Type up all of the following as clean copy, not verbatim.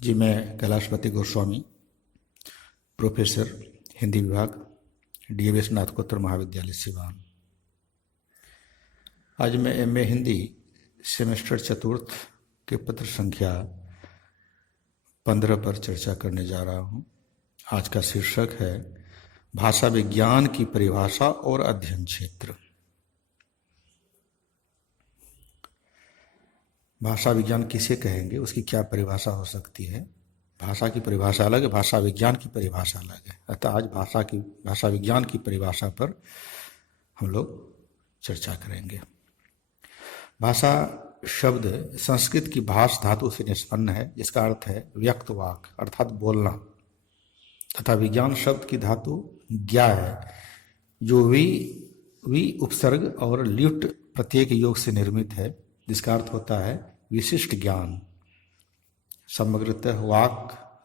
जी, मैं कैलाशपति गोस्वामी, प्रोफेसर हिंदी विभाग, डीएवी स्नातकोत्तर महाविद्यालय सिवान। आज मैं एमए हिंदी सेमेस्टर चतुर्थ के पत्र संख्या 15 पर चर्चा करने जा रहा हूँ। आज का शीर्षक है भाषा विज्ञान की परिभाषा और अध्ययन क्षेत्र। भाषा विज्ञान किसे कहेंगे, उसकी क्या परिभाषा हो सकती है? भाषा की परिभाषा अलग है, भाषा विज्ञान की परिभाषा अलग है। अतः आज भाषा विज्ञान की परिभाषा पर हम लोग चर्चा करेंगे। भाषा शब्द संस्कृत की भाष धातु से निष्पन्न है, जिसका अर्थ है व्यक्त वाक अर्थात बोलना, तथा विज्ञान शब्द की धातु ज्ञा है, जो वी उपसर्ग और ल्युट प्रत्येक योग से निर्मित है, जिसका अर्थ होता है विशिष्ट ज्ञान। समग्रतः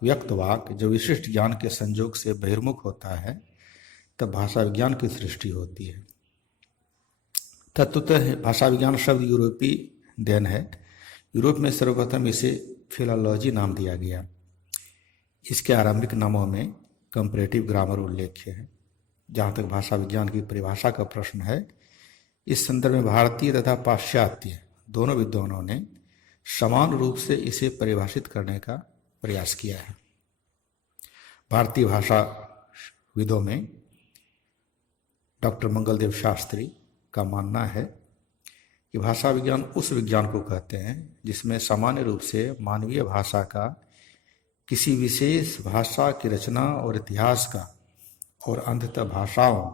व्यक्त वाक जो विशिष्ट ज्ञान के संयोग से बहिर्मुख होता है, तब भाषा विज्ञान की सृष्टि होती है। तत्वतः भाषा विज्ञान शब्द यूरोपीय देन है। यूरोप में सर्वप्रथम इसे फिलोलॉजी नाम दिया गया। इसके आरंभिक नामों में कंपैरेटिव ग्रामर उल्लेख्य है। जहाँ तक भाषा विज्ञान की परिभाषा का प्रश्न है, इस संदर्भ में भारतीय तथा पाश्चात्य दोनों विद्वानों ने समान रूप से इसे परिभाषित करने का प्रयास किया है। भारतीय भाषा विदों में डॉक्टर मंगलदेव शास्त्री का मानना है कि भाषा विज्ञान उस विज्ञान को कहते हैं जिसमें सामान्य रूप से मानवीय भाषा का किसी विशेष भाषा की रचना और इतिहास का और अंततः भाषाओं,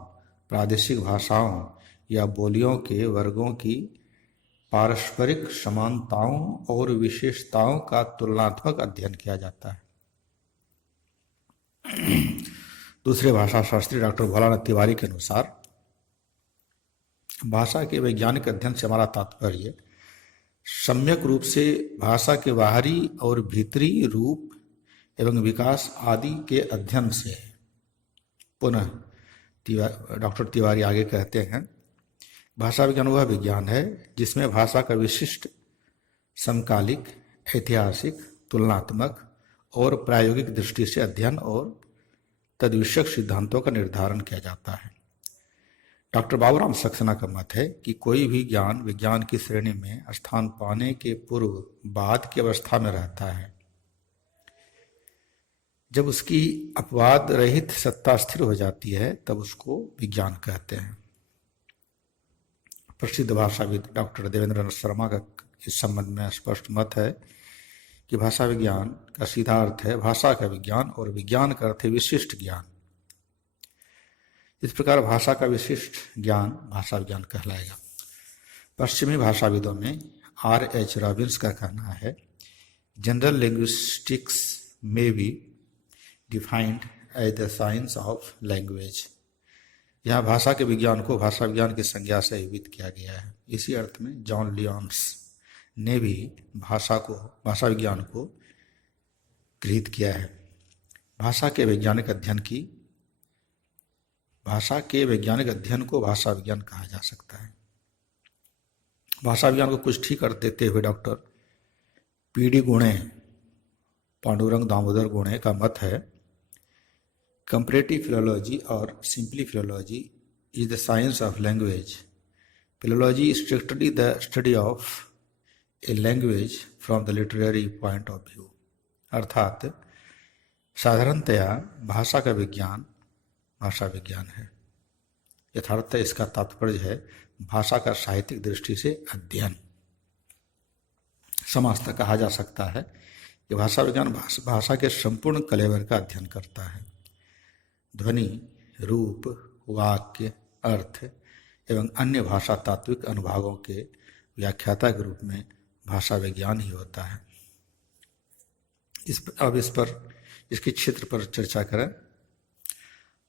प्रादेशिक भाषाओं या बोलियों के वर्गों की पारस्परिक समानताओं और विशेषताओं का तुलनात्मक अध्ययन किया जाता है। दूसरे भाषा शास्त्री डॉक्टर भोलानाथ तिवारी के अनुसार भाषा के वैज्ञानिक अध्ययन से हमारा तात्पर्य सम्यक रूप से भाषा के बाहरी और भीतरी रूप एवं विकास आदि के अध्ययन से है। पुनः डॉक्टर तिवारी आगे कहते हैं, भाषा विज्ञान वह विज्ञान है जिसमें भाषा का विशिष्ट समकालिक, ऐतिहासिक, तुलनात्मक और प्रायोगिक दृष्टि से अध्ययन और तद्विषयक सिद्धांतों का निर्धारण किया जाता है। डॉक्टर बाबूराम सक्सेना का मत है कि कोई भी ज्ञान विज्ञान की श्रेणी में स्थान पाने के पूर्व बाद की अवस्था में रहता है। जब उसकी अपवाद रहित सत्ता स्थिर हो जाती है, तब उसको विज्ञान कहते हैं। प्रसिद्ध भाषाविद डॉक्टर देवेंद्रनाथ शर्मा का इस संबंध में स्पष्ट मत है कि भाषा विज्ञान का सीधा अर्थ है भाषा का विज्ञान और विज्ञान का अर्थ है विशिष्ट ज्ञान। इस प्रकार भाषा का विशिष्ट ज्ञान भाषा विज्ञान कहलाएगा। पश्चिमी भाषाविदों में R.H. रॉबिन्स का कहना है, जनरल लिंग्विस्टिक्स में be defined as the science of language. यहाँ भाषा के विज्ञान को भाषा विज्ञान की संज्ञा से विहित किया गया है। इसी अर्थ में जॉन लियोन्स ने भी भाषा विज्ञान को गृहीत किया है। भाषा के वैज्ञानिक अध्ययन को भाषा विज्ञान कहा जा सकता है। भाषा विज्ञान को कुछ ठीक कर देते हुए डॉक्टर P.D. गुणे, पांडुरंग दामोदर गुणे का मत है, कंपैरेटिव फिलोलॉजी और simply philology is the science of language. Philology strictly the study of a language from the literary point of view. अर्थात साधारणतया भाषा का विज्ञान भाषा विज्ञान है। यथार्थतः इसका तात्पर्य है भाषा का साहित्यिक दृष्टि से अध्ययन। समाजतः कहा जा सकता है कि भाषा विज्ञान भाषा के संपूर्ण कलेवर का अध्ययन करता है। ध्वनि, रूप, वाक्य, अर्थ एवं अन्य भाषा तात्विक अनुभागों के व्याख्याता के रूप में भाषा विज्ञान ही होता है। अब इसके क्षेत्र पर चर्चा करें।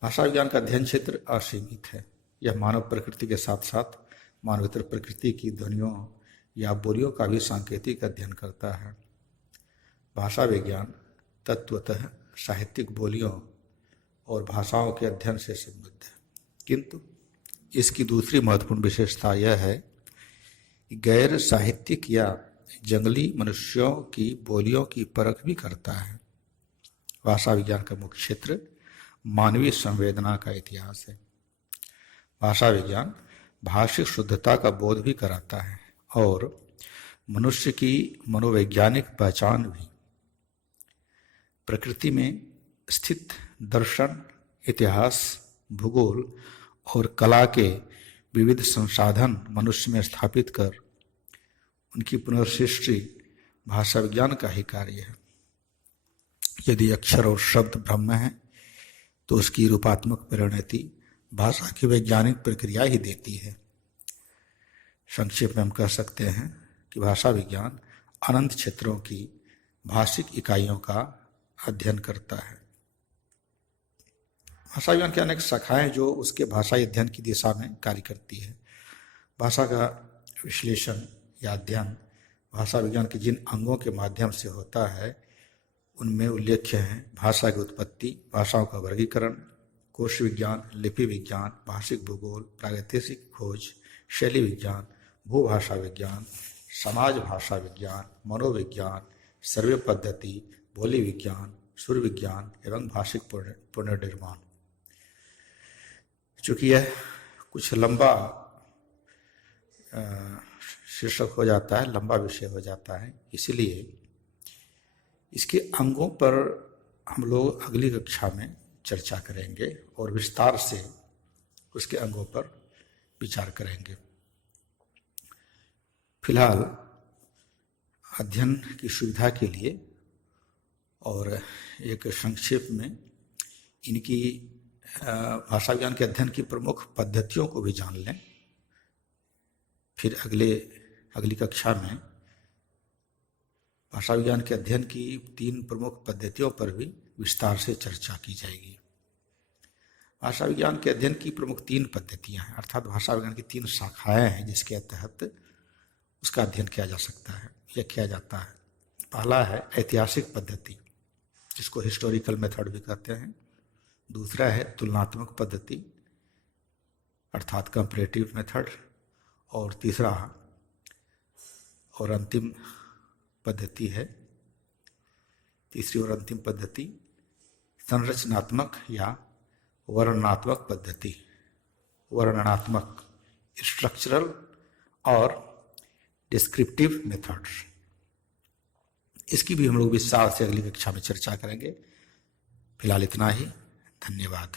भाषा विज्ञान का अध्ययन क्षेत्र असीमित है। यह मानव प्रकृति के साथ साथ मानवेतर प्रकृति की ध्वनियों या बोलियों का भी सांकेतिक अध्ययन करता है। भाषा विज्ञान तत्वतः साहित्यिक बोलियों और भाषाओं के अध्ययन से संबद्ध है, किंतु इसकी दूसरी महत्वपूर्ण विशेषता यह है कि गैर साहित्यिक या जंगली मनुष्यों की बोलियों की परख भी करता है। भाषा विज्ञान का मुख्य क्षेत्र मानवीय संवेदना का इतिहास है। भाषा विज्ञान भाषिक शुद्धता का बोध भी कराता है और मनुष्य की मनोवैज्ञानिक पहचान भी। प्रकृति में स्थित दर्शन, इतिहास, भूगोल और कला के विविध संसाधन मनुष्य में स्थापित कर उनकी पुनर्सृष्टि भाषा विज्ञान का ही कार्य है। यदि अक्षर और शब्द ब्रह्म है तो उसकी रूपात्मक परिणति भाषा की वैज्ञानिक प्रक्रिया ही देती है। संक्षेप में हम कह सकते हैं कि भाषा विज्ञान अनंत क्षेत्रों की भाषिक इकाइयों का अध्ययन करता है। भाषा विज्ञान की अनेक शाखाएं जो उसके भाषाई अध्ययन की दिशा में कार्य करती है। भाषा का विश्लेषण या अध्ययन भाषा विज्ञान के जिन अंगों के माध्यम से होता है उनमें उल्लेख्य हैं भाषा की उत्पत्ति, भाषाओं का वर्गीकरण, कोश विज्ञान, लिपि विज्ञान, भाषिक भूगोल, प्रागैतिहासिक खोज, शैली विज्ञान, भूभाषा विज्ञान, समाज भाषा विज्ञान, मनोविज्ञान, सर्वे पद्धति, बोली विज्ञान, सुर विज्ञान एवं भाषिक पुनर्निर्माण। चूँकि यह कुछ लंबा शीर्षक हो जाता है, लंबा विषय हो जाता है, इसलिए इसके अंगों पर हम लोग अगली कक्षा में चर्चा करेंगे और विस्तार से उसके अंगों पर विचार करेंगे। फिलहाल अध्ययन की सुविधा के लिए और एक संक्षेप में इनकी भाषा विज्ञान के अध्ययन की प्रमुख पद्धतियों को भी जान लें। फिर अगली कक्षा में भाषा विज्ञान के अध्ययन की 3 प्रमुख पद्धतियों पर भी विस्तार से चर्चा की जाएगी। भाषा विज्ञान के अध्ययन की प्रमुख 3 पद्धतियां हैं, अर्थात भाषा विज्ञान की 3 शाखाएं हैं जिसके तहत उसका अध्ययन किया जा सकता है या किया जाता है। पहला है ऐतिहासिक पद्धति, जिसको हिस्टोरिकल मेथड भी कहते हैं। दूसरा है तुलनात्मक पद्धति अर्थात कंपैरेटिव मेथड, और तीसरा और अंतिम पद्धति है, तीसरी और अंतिम पद्धति संरचनात्मक या वर्णनात्मक पद्धति, वर्णनात्मक स्ट्रक्चरल और डिस्क्रिप्टिव मेथड्स। इसकी भी हम लोग विस्तार से अगली कक्षा में चर्चा करेंगे। फिलहाल इतना ही, धन्यवाद।